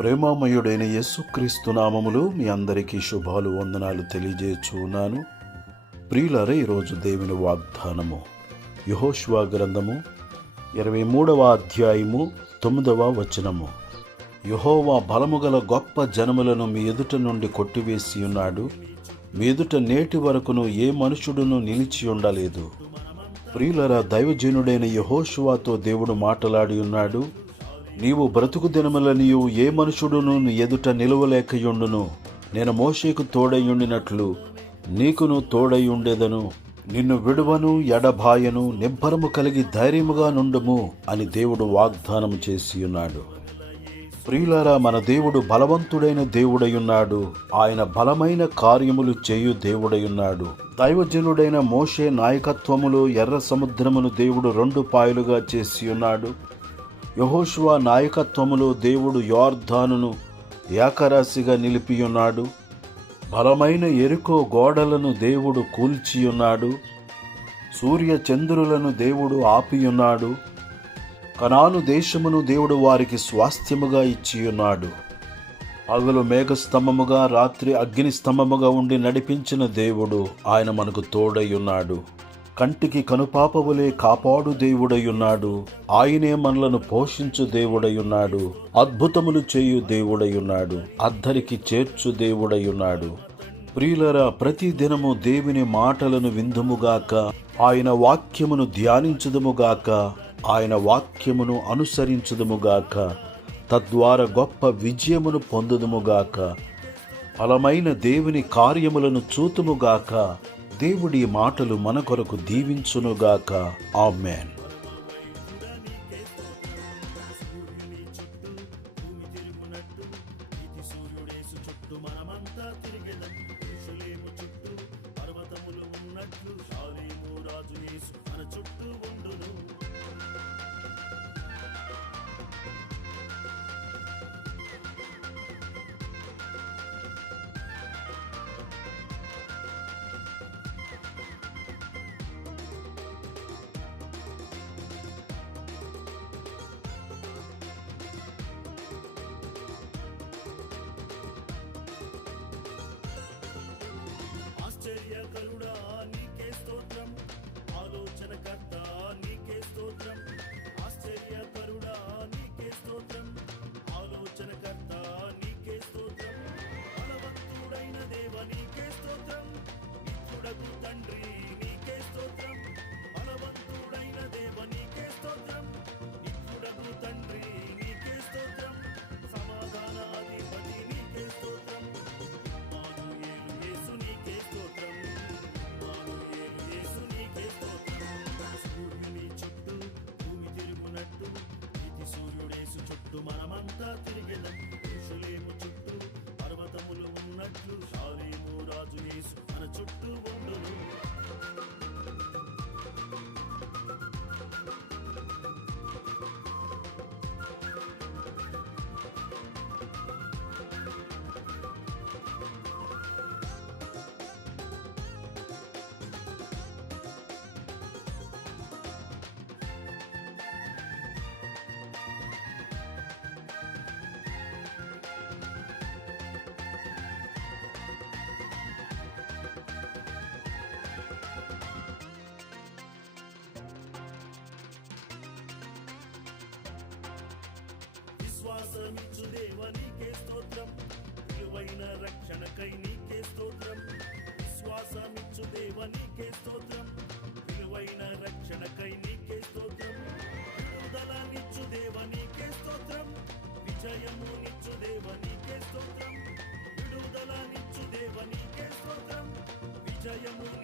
ప్రేమామయుడైన యేసుక్రీస్తు నామములు మీ అందరికీ శుభాలు వందనాలు తెలియజేస్తున్నాను ప్రియులరే ఈరోజు దేవుని వాగ్దానము యహోష్వా గ్రంథము ఇరవై మూడవ అధ్యాయము తొమ్మిదవ వచనము. యహోవా బలముగల గొప్ప జనములను మీ ఎదుట నుండి కొట్టివేసి ఉన్నాడు. మీ ఎదుట నేటి వరకును ఏ మనుషుడును నిలిచి ఉండలేదు. ప్రియులరా దైవజనుడైన యహోషువాతో దేవుడు మాట్లాడి ఉన్నాడు. నీవు బ్రతుకు దినములనియు ఏ మనుషుడును నీ ఎదుట నిలవలేకయుండును. నేను మోషేకు తోడయుండినట్లు నీకును తోడయుండేదను నిన్ను విడువను ఎడబాయను నిబ్బరము కలిగి ధైర్యముగా నుండుము అని దేవుడు వాగ్దానం చేసి ఉన్నాడు ప్రియులారా మన దేవుడు బలవంతుడైన దేవుడయున్నాడు ఆయన బలమైన కార్యములు చేయు దేవుడయున్నాడు దైవజనుడైన మోషే నాయకత్వములో ఎర్ర సముద్రమును దేవుడు రెండు పాయలుగా చేసి ఉన్నాడు యహోషువా నాయకత్వములో దేవుడు యోర్ధానును ఏకరాశిగా నిలిపియున్నాడు. బలమైన ఎరుకో గోడలను దేవుడు కూల్చియున్నాడు. సూర్య చంద్రులను దేవుడు ఆపియున్నాడు. కనాను దేశమును దేవుడు వారికి స్వాస్థ్యముగా ఇచ్చియున్నాడు. పగలు మేఘస్తంభముగా రాత్రి అగ్నిస్తంభముగా ఉండి నడిపించిన దేవుడు ఆయన మనకు తోడయ్యున్నాడు. కంటికి కనుపాపవులే కాపాడు దేవుడయ్యున్నాడు. ఆయనే మనలను పోషించు దేవుడయ్యున్నాడు. అద్భుతములు చేయు దేవుడయ్యున్నాడు. అద్దరికి చేర్చు దేవుడయ్యున్నాడు. ప్రియులరా ప్రతి దినము దేవుని మాటలను విందుముగాక ఆయన వాక్యమును ధ్యానించుదుముగాక ఆయన వాక్యమును అనుసరించుదుముగాక తద్వారా గొప్ప విజయమును పొందుదుముగాక ఫలమైన దేవుని కార్యములను చూతుముగాక దేవుడి మాటలు మన కొరకు దీవించునుగాక. ఆమెన్. ఆశ్చర్యకరుడా విశ్వాసమిచ్చు దేవ నీకే స్తోత్రం. విలువైన రక్షణకై నీకే స్తోత్రం. విశ్వాసమిచ్చు దేవ నీకే స్తోత్రం. విలువైన రక్షణకై నీకే స్తోత్రం. విడుదలనిచ్చు దేవ నీకే స్తోత్రం. విజయము నిచ్చు దేవ నీకే స్తోత్రం. విడుదలనిచ్చు దేవ నీకే స్తోత్రం. విజయము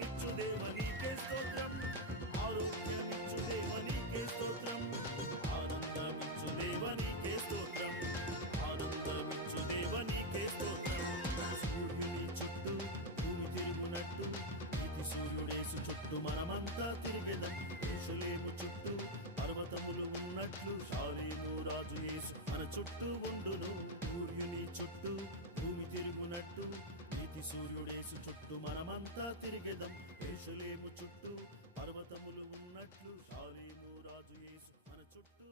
కృష్ణుడేసు చుట్టూ మనమంతా తిరిగెదం. యేసులేము చుట్టూ పర్వతములు ఉన్నట్లు శాలేము రాజు యేసు మన చుట్టూ